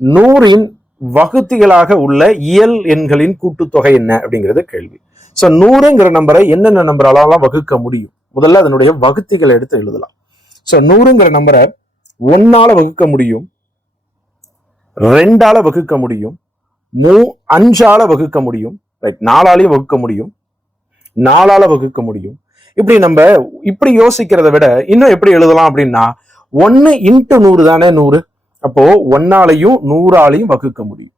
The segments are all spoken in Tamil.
நூறின் வகுத்திகளாக உள்ள இயல் எண்களின் கூட்டுத்தொகை என்ன அப்படிங்கிறது கேள்வி. ஸோ நூறுங்கிற நம்பரை என்னென்ன நம்பராலாம் வகுக்க முடியும்? முதல்ல அதனுடைய வகுத்திகளை எடுத்து எழுதலாம். ஸோ நூறுங்கிற நம்பரை ஒன்னால வகுக்க முடியும் ரெண்டால வகுக்க முடியும் மூ அஞ்சால வகுக்க முடியும் ரைட் நாலாலையும் வகுக்க முடியும் நாலால வகுக்க முடியும். இப்படி நம்ம இப்படி யோசிக்கிறத விட இன்னும் எப்படி எழுதலாம் அப்படின்னா ஒன்னு இன்ட்டு நூறு தானே நூறு? அப்போ ஒன்னாலையும் நூறாலையும் வகுக்க முடியும்.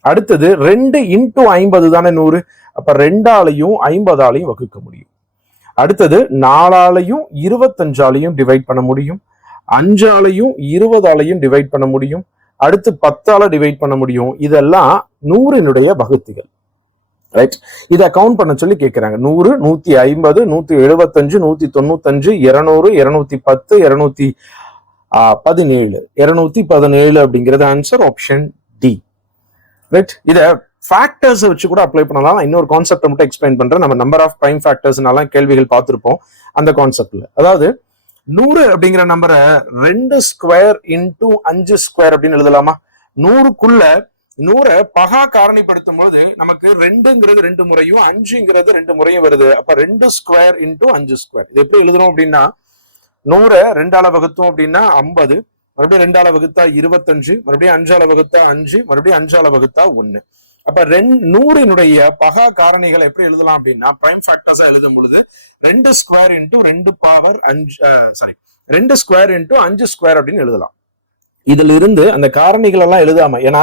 அடுத்தது ரெண்டு இன்ட்டு ஐம்பது தானே நூறு? அப்ப ரெண்டாலையும் ஐம்பதாலையும் வகுக்க முடியும். அடுத்தது நாலாலையும் இருபத்தஞ்சாலையும் டிவைட் பண்ண முடியும். அஞ்சாலையும் இருபதாலையும் டிவைட் பண்ண முடியும். அடுத்து பத்தால டிவைட் பண்ண முடியும். இதெல்லாம் நூறினுடைய வகுத்துகள். ரைட் இதை கவுண்ட் பண்ண சொல்லி கேட்கிறாங்க நூறு நூத்தி ஐம்பது நூத்தி எழுபத்தஞ்சு நூத்தி தொண்ணூத்தஞ்சு இருநூறு இருநூத்தி பத்து இருநூத்தி பதினேழு. இருநூத்தி பதினேழு அப்படிங்கிறது ஆன்சர் ஆப்ஷன் டி ரைட் இதை ஃபேக்டர்ஸ் வச்சு கூட அப்ளை பண்ணலாம். இன்னொரு கான்செப்ட் மட்டும் எக்ஸ்பிளைன் பண்றேன். நம்ம நம்பர் ஆஃப் பிரைம் ஃபேக்டர்ஸ்னாலாம் கேள்விகள் பார்த்துருப்போம். அந்த கான்செப்ட்ல அதாவது நூறு அப்படிங்கிற நம்பரை ரெண்டு ஸ்கொயர் இன்டூ அஞ்சு ஸ்கொயர் அப்படின்னு எழுதலாமா? நூறுக்குள்ள நூறை பகா காரணிப்படுத்தும் பொழுது நமக்கு ரெண்டுங்கிறது ரெண்டு முறையும் அஞ்சுங்கிறது ரெண்டு முறையும் வருது. அப்ப ரெண்டு ஸ்கொயர் இன்டூ அஞ்சு ஸ்கொயர் இது எப்படி எழுதுறோம் அப்படின்னா நூறை ரெண்டால வகுத்தோம் அப்படின்னா ஐம்பது மறுபடியும் ரெண்டால வகுத்தா இருபத்தஞ்சு மறுபடியும் அஞ்சால வகுத்தா அஞ்சு மறுபடியும் அஞ்சால வகுத்தா ஒண்ணு. அப்ப ரெண் நூறினுடைய பகா காரணிகளை எப்படி எழுதலாம் அப்படின்னா பிரைம் ஃபேக்டர்ஸா எழுதும் பொழுது ரெண்டு ஸ்கொயர் இன்டூ ரெண்டு பவர் அஞ்சு சாரி ரெண்டு ஸ்கொயர் இன்டூ அஞ்சு ஸ்கொயர் அப்படின்னு எழுதலாம். இதுல இருந்து அந்த காரணிகள் எல்லாம் எழுதாம ஏன்னா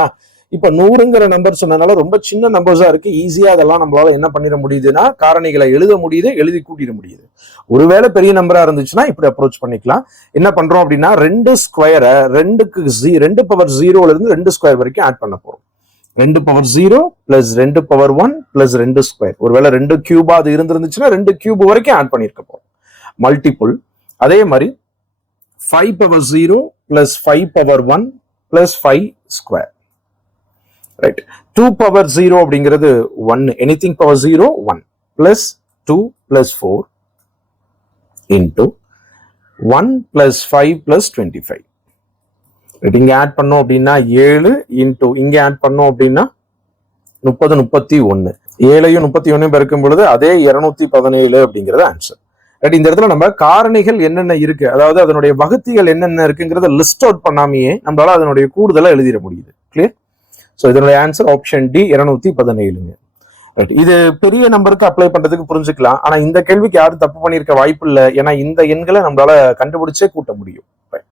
இப்போ நூறுங்கிற நம்பர் சொன்னதுனால ரொம்ப சின்ன நம்பர்ஸா இருக்கு. ஈஸியா அதெல்லாம் நம்மளால என்ன பண்ணிட முடியுதுன்னா காரணிகளை எழுத முடியுது எழுதி கூட்டிட முடியுது. ஒருவேளை பெரிய நம்பரா இருந்துச்சுன்னா இப்படி அப்ரோச் பண்ணிக்கலாம். என்ன பண்றோம் அப்படின்னா ரெண்டு ஸ்கொயரை ரெண்டுக்கு ஜீ ரெண்டு பவர் ஜீரோல இருந்து ரெண்டு ஸ்கொயர் வரைக்கும் ஆட் பண்ண போறோம். ரெண்டு பவர் ஜீரோ பிளஸ் ரெண்டு பவர் ஒன் பிளஸ் ரெண்டு ஸ்கொயர் ஒருவேளை ரெண்டு கியூபா அது இருந்திருந்துச்சுன்னா ரெண்டு கியூப் வரைக்கும் ஆட் பண்ணியிருக்க போறோம். மல்டிபிள் அதே மாதிரி five power zero plus five power one plus five square right two power zero அப்படிங்கிறது one anything power zero one plus two plus four into one plus five plus twenty five right இங்க ஆட் பண்ணோம் அப்படின்னா ஏழு இன்டூ இங்க ஆட் பண்ணோம் அப்படின்னா முப்பது முப்பத்தி ஒன்னு ஏழையும் முப்பத்தி ஒன்றையும் பெருக்கும் பொழுது அதே இருநூத்தி பதினேழு அப்படிங்கிறது ஆன்சர் ரைட் இந்த இடத்துல நம்ம காரணிகள் என்னென்ன இருக்கு? அதாவது அதனுடைய வகுத்திகள் என்னென்ன இருக்குங்கிறத லிஸ்ட் அவுட் பண்ணாமையே நம்மளால அதனுடைய கூடுதலா எழுதிட முடியுது. கிளியர் ஸோ இதனுடைய ஆன்சர் ஆப்ஷன் டி இருநூத்தி பதினேழுங்க. ரைட் இது பெரிய நம்பருக்கு அப்ளை பண்றதுக்கு புரிஞ்சுக்கலாம். ஆனா இந்த கேள்விக்கு யாரும் தப்பு பண்ணியிருக்க வாய்ப்பு இல்லை. ஏன்னா இந்த எண்களை நம்மளால கண்டுபிடிச்சே கூட்ட முடியும்.